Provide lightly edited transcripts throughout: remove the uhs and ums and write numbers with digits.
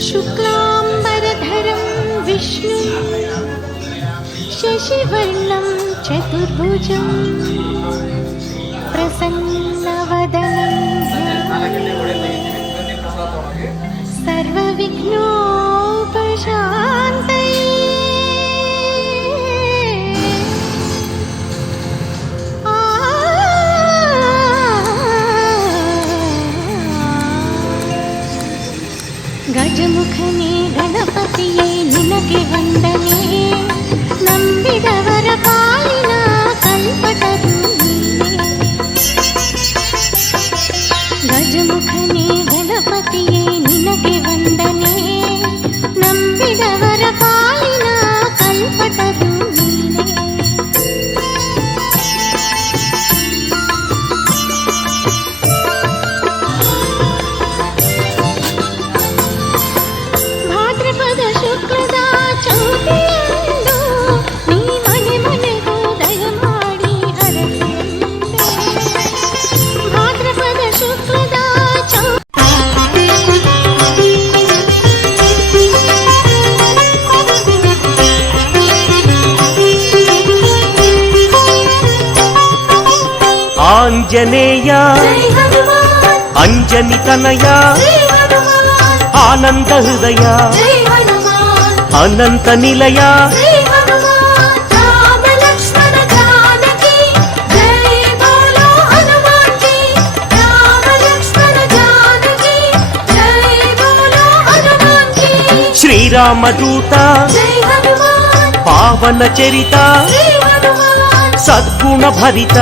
शुक्लांबरधरं विष्णु शशिवर्णं चतुर्भुजं प्रसन्नवदनं सर्वविघ्नोपशान्तये ಗಜಮುಖನೇ ಗಣಪತಿಯೇ ನಿನಗೆ ವಂದನೆ ನಂಬಿದವರ ಪಾಲಿನ ಕಲ್ಪತರು ನೀನೇ ಗಜಮುಖನೇ ಗಣಪತಿಯೇ ನಿನಗೆ ವಂದನೆ ನಂಬಿದವರ ಪಾಲಿನ ಕಲ್ಪತರು ನೀನೇ ಆಂಜನೇಯ ಅಂಜನಿ ತನಯ ಆನಂದ ಹೃದಯ ಅನಂತ ನಿಲಯ ಶ್ರೀರಾಮದೂತ ಪಾವನ ಚರಿತ ಸದ್ಗುಣ ಭರಿತ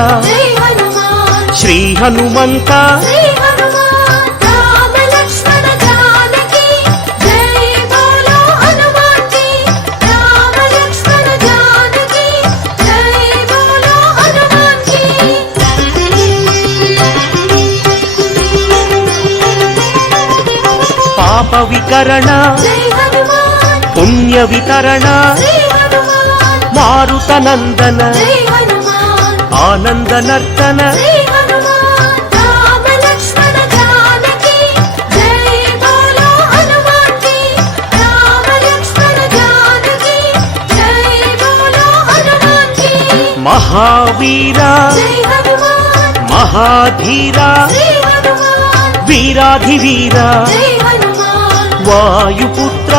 ಶ್ರೀ ಹನುಮಂತ ಪಾಪ ವಿಕರಣ ಪುಣ್ಯ ವಿತರಣ ಮಾರುತ ನಂದನ ಆನಂದ ನರ್ತನ ಮಹಾವೀರ ಮಹಾಧೀರ ವೀರಾಧಿವೀರ ವಾಯುಪುತ್ರ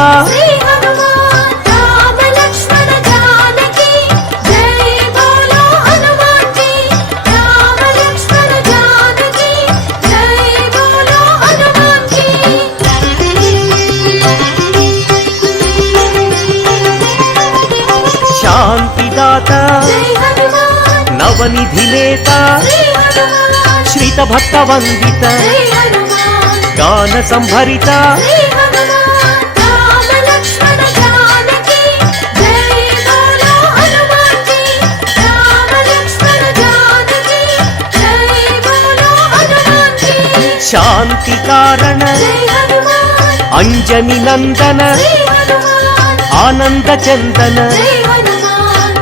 ಶಾಂತಿದಾತ ನವನಿಧಿನೇತ ಶ್ರಿತ ಭಕ್ತ ವಂದಿತ ಗಾನ ಸಂಭರಿತ ಶಾಂತಿ ಕಾರಣ ಅಂಜನಿ ನಂದನ ಆನಂದ ಚಂದನ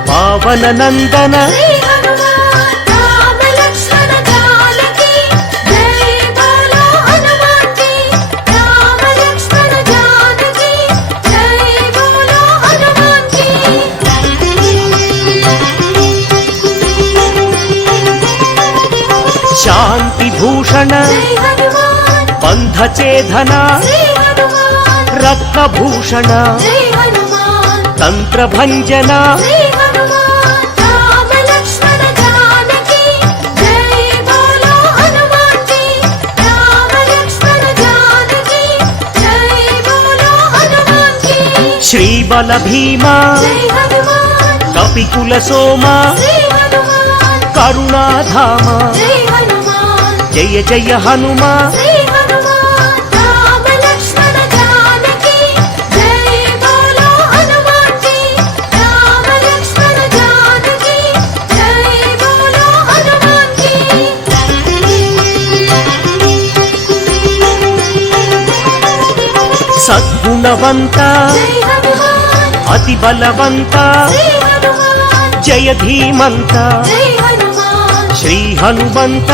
ಪಾವನ ನಂದನ ಶಾಂತಿ ಭೂಷಣ ಬಂಧ ಛೇದನ ರತ್ನಭೂಷಣ ತಂತ್ರ ಭಂಜನ ಶ್ರೀಬಲ ಭೀಮ ಕಪಿಕುಲ ಸೋಮ ಕರುಣಾಧಾಮ ಜಯ ಜಯ ಹನುಮ ಸದ್ಗುಣವಂತ ಅತಿ ಬಲವಂತ ಜಯ ಧೀಮಂತ ಶ್ರೀ ಹನುಮಂತ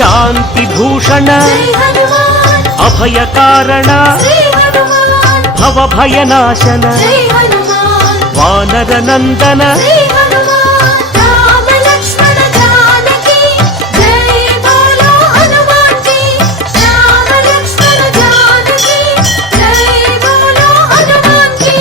శాంతి భూషణ జై హనుమాన్ అభయ కారణ శ్రీ హనుమాన్ భవ భయనాశన జై హనుమాన్ వానర నందన శ్రీ హనుమాన్ రామ లక్ష్మణ జానకి జై బోలో హనుమాన్ కి రామ లక్ష్మణ జానకి జై బోలో హనుమాన్ కి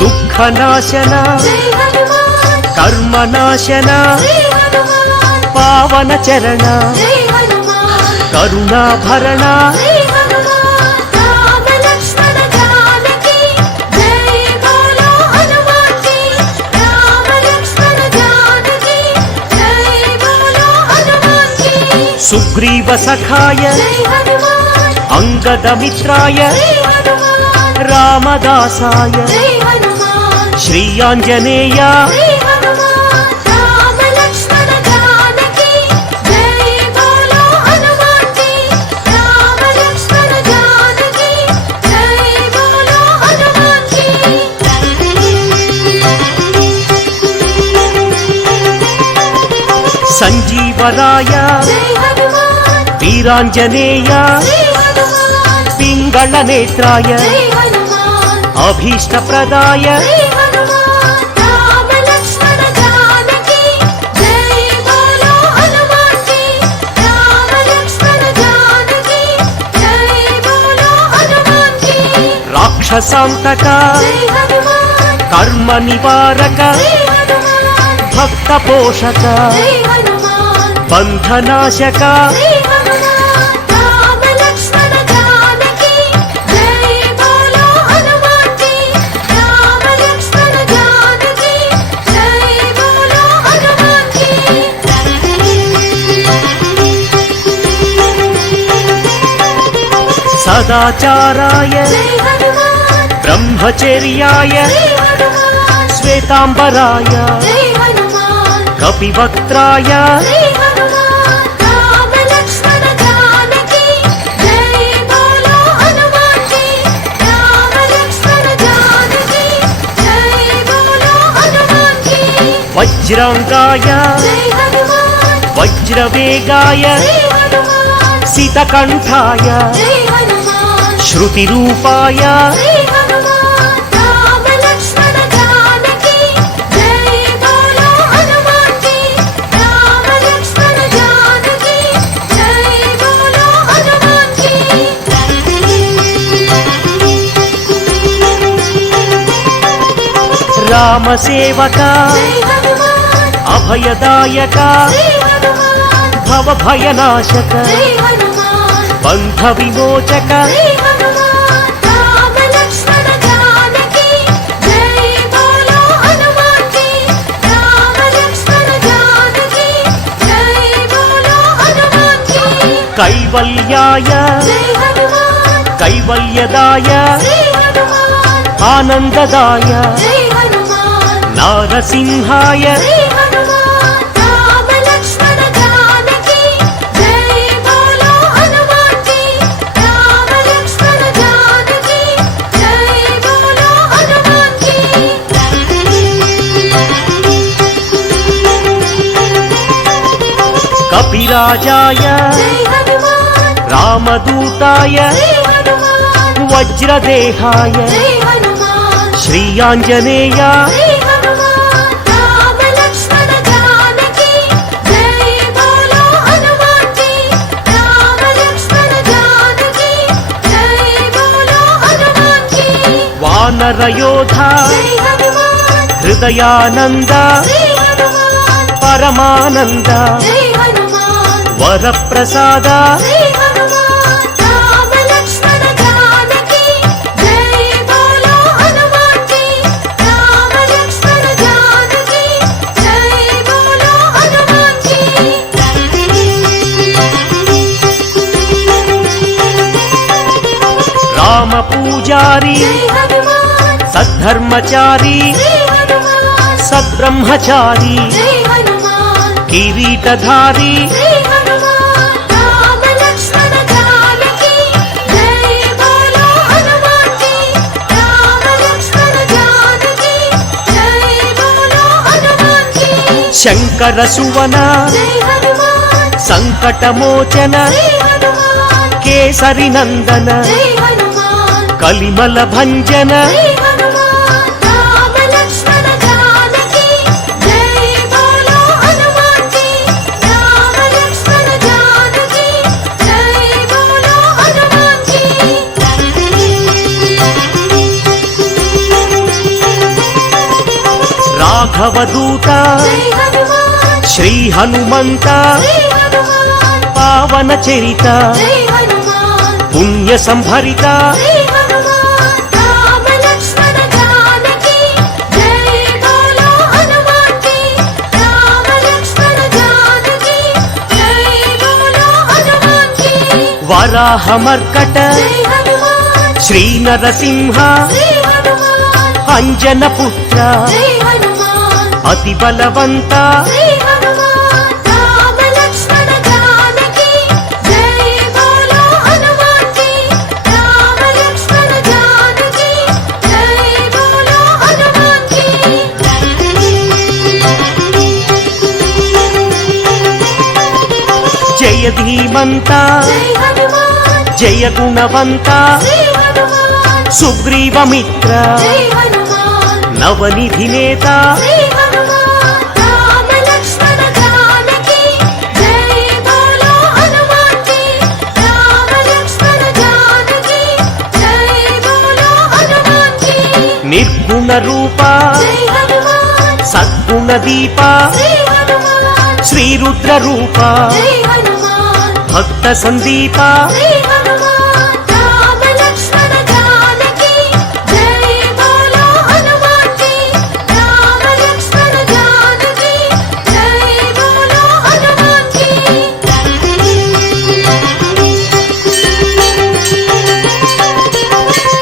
దుఃఖనాశన జై హనుమాన్ కర్మనాశన శ్రీ హనుమాన్ పావన చరణ జై హనుమాన్ కరుణాభరణ శ్రీ హనుమాన్ రామ లక్ష్మణ జానకి జై బోలో హనుమాన్ కి రామ లక్ష్మణ జానకి జై బోలో హనుమాన్ కి సుగ్రీవ సఖాయ జై హనుమాన్ అంగద మిత్రాయ శ్రీ హనుమాన్ రామదాసాయ జై హనుమాన్ శ్రీ ఆంజనేయ శ్రీ హనుమాన్ రామ లక్ష్మణ జానకి జై బోలో హనుమాన్ కి రామ లక్ష్మణ జానకి జై బోలో హనుమాన్ కి సంజీవరాయ జై హనుమాన్ వీరాంజనేయ శ్రీ హనుమాన్ పింగళ నేత్రాయ జై హనుమాన్ అభీష్ట ప్రదాయ శ్రీ హనుమాన్ రామ లక్ష్మణ జానకి జై బోలో హనుమాన్ కి రామ లక్ష్మణ జానకి జై బోలో హనుమాన్ కి రాక్షసాంతక జై హనుమాన్ కర్మ నివారక శ్రీ హనుమాన్ భక్త పోషక జై హనుమాన్ బంధనాశక శ్రీ హనుమాన్ రామ లక్ష్మణ జానకి జై బోలో హనుమాన్ కి రామ లక్ష్మణ జానకి జై బోలో హనుమాన్ కి సదాచారాయ జై హనుమాన్ బ్రహ్మచర్యాయ శ్రీ హనుమాన్ శ్వేతాంబరాయ జై హనుమాన్ కపివక్త్రాయ శ్రీ హనుమాన్ రామ లక్ష్మణ జానకి జై బోలో హనుమాన్ కి రామ లక్ష్మణ జానకి జై బోలో హనుమాన్ కి వజ్రాంగాయ జై హనుమాన్ వజ్రవేగాయ శ్రీ హనుమాన్ సితకంఠాయ జై హనుమాన్ శృతి రూపాయ శ్రీ హనుమాన్ రామ లక్ష్మణ జానకి జై బోలో హనుమాన్ కి రామ లక్ష్మణ జానకి జై బోలో హనుమాన్ కి రామ సేవక జై హనుమాన్ అభయదాయక శ్రీ హనుమాన్ భవ భయనాశక జై హనుమాన్ బంధ విమోచక శ్రీ హనుమాన్ రామ లక్ష్మణ జానకి జై బోలో హనుమాన్ కి రామ లక్ష్మణ జానకి జై బోలో హనుమాన్ కి కైవల్యాయ జై హనుమాన్ కైవల్యదాయ శ్రీ హనుమాన్ ఆనందదాయ జై హనుమాన్ నారసింహాయ శ్రీ హనుమాన్ రామ లక్ష్మణ జానకి జై బోలో హనుమాన్ కి రామ లక్ష్మణ జానకి జై బోలో హనుమాన్ కి కపిరాజాయ జై హనుమాన్ రామదూతాయ శ్రీ హనుమాన్ వజ్రదేహాయ జై హనుమాన్ శ్రీ ఆంజనేయ శ్రీ హనుమాన్ రామ లక్ష్మణ జానకి జై బోలో హనుమాన్ కి రామ లక్ష్మణ జానకి జై బోలో హనుమాన్ కి వానరయోధ జై హనుమాన్ హృదయానంద శ్రీ హనుమాన్ పరమానంద జై హనుమాన్ వరప్రసాద శ్రీ హనుమాన్ రామ లక్ష్మణ జానకి జై బోలో హనుమాన్ కి రామ లక్ష్మణ జానకి జై బోలో హనుమాన్ కి రామ పూజారి జై హనుమాన్ సద్ధర్మచారి శ్రీ హనుమాన్ సద్బ్రహ్మచారి జై హనుమాన్ కిరీటధారి శ్రీ హనుమాన్ రామ లక్ష్మణ జానకి జై బోలో హనుమాన్ కి రామ లక్ష్మణ జానకి జై బోలో శంకర సువన జై హనుమాన్ సంకటమోచన జై హనుమాన్ కేసరి నందన జై హనుమాన్ కలిమల భంజన జై హనుమాన్ రామ లక్ష్మణ జానకి జై బోలో హనుమాన్ కి రామ లక్ష్మణ జానకి జై బోలో హనుమాన్ కి రాఘవదూత జై హనుమాన్ శ్రీ హనుమంత జై హనుమాన్ పావన చరిత జై హనుమాన్ పుణ్య సంభరిత జై హనుమాన్ రామ లక్ష్మణ జానకి జై బోలో హనుమాన్ కి రామ లక్ష్మణ జానకి జై బోలో హనుమాన్ కి వరాహమర్కట జై హనుమాన్ శ్రీ నరసింహ శ్రీ హనుమాన్ అంజన పుత్ర జై హనుమాన్ అతి బలవంత శ్రీ హనుమాన్ రామ లక్ష్మణ జానకి జై బోలో హనుమాన్ కి రామ లక్ష్మణ జానకి జై బోలో హనుమాన్ కి జయ ధీమంత జై హనుమాన్ జయ గుణవంత శ్రీ హనుమాన్ సుగ్రీవమిత్ర జై హనుమాన్ నవనిధి నేత శ్రీ హనుమాన్ రామ లక్ష్మణ జానకి జై బోలో హనుమాన్ కి రామ లక్ష్మణ జానకి జై బోలో హనుమాన్ కి నిర్గుణ రూప జై హనుమాన్ సద్గుణ దీప శ్రీ హనుమాన్ శ్రీరుద్ర రూప జై హనుమాన్ భక్త సందీప శ్రీ హనుమాన్ రామ లక్ష్మణ జానకి జై బోలో హనుమాన్ కి రామ లక్ష్మణ జానకి జై బోలో హనుమాన్ కి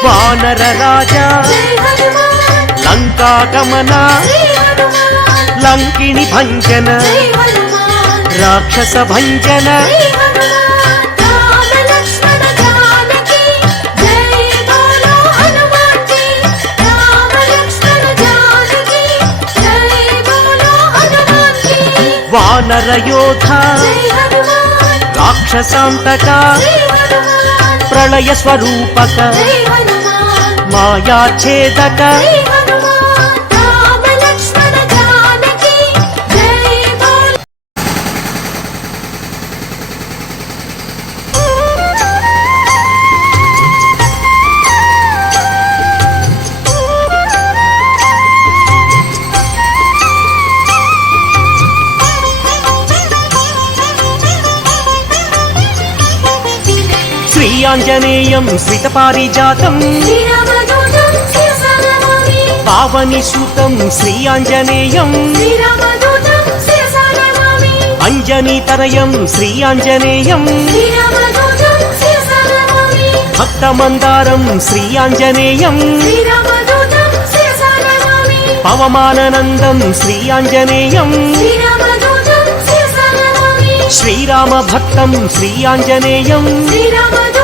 వానర రాజా జై హనుమాన్ లంకాగమన శ్రీ హనుమాన్ లంకిణి భంజన జై హనుమాన్ రాక్షస భంజన శ్రీ హనుమాన్ రామ లక్ష్మణ జానకి జై బోలో హనుమాన్ కి రామ లక్ష్మణ జానకి జై బోలో హనుమాన్ కి వానర యోధ జై హనుమాన్ రాక్షసాంతక శ్రీ హనుమాన్ ప్రళయ స్వరూపక జై హనుమాన్ మాయాఛేదక జై హనుమాన్ రామ లక్ష్మణ జానకి జై బోలో శ్రీ ఆంజనేయం శ్రితపారిజాతం శ్రీరామదూతం శిరసానమామి పావని సూతం శ్రీ ఆంజనేయం శ్రీరామదూతం శిరసానమామి అంజనీతనయం శ్రీ ఆంజనేయం శ్రీరామదూతం శిరసానమామి భక్తమందారం శ్రీ ఆంజనేయం శ్రీరామదూతం శిరసానమామి పవమాననందం శ్రీ ఆంజనేయం శ్రీరామదూతం శిరసానమామి శ్రీరామ భక్తం శ్రీ ఆంజనేయం శ్రీరామదూతం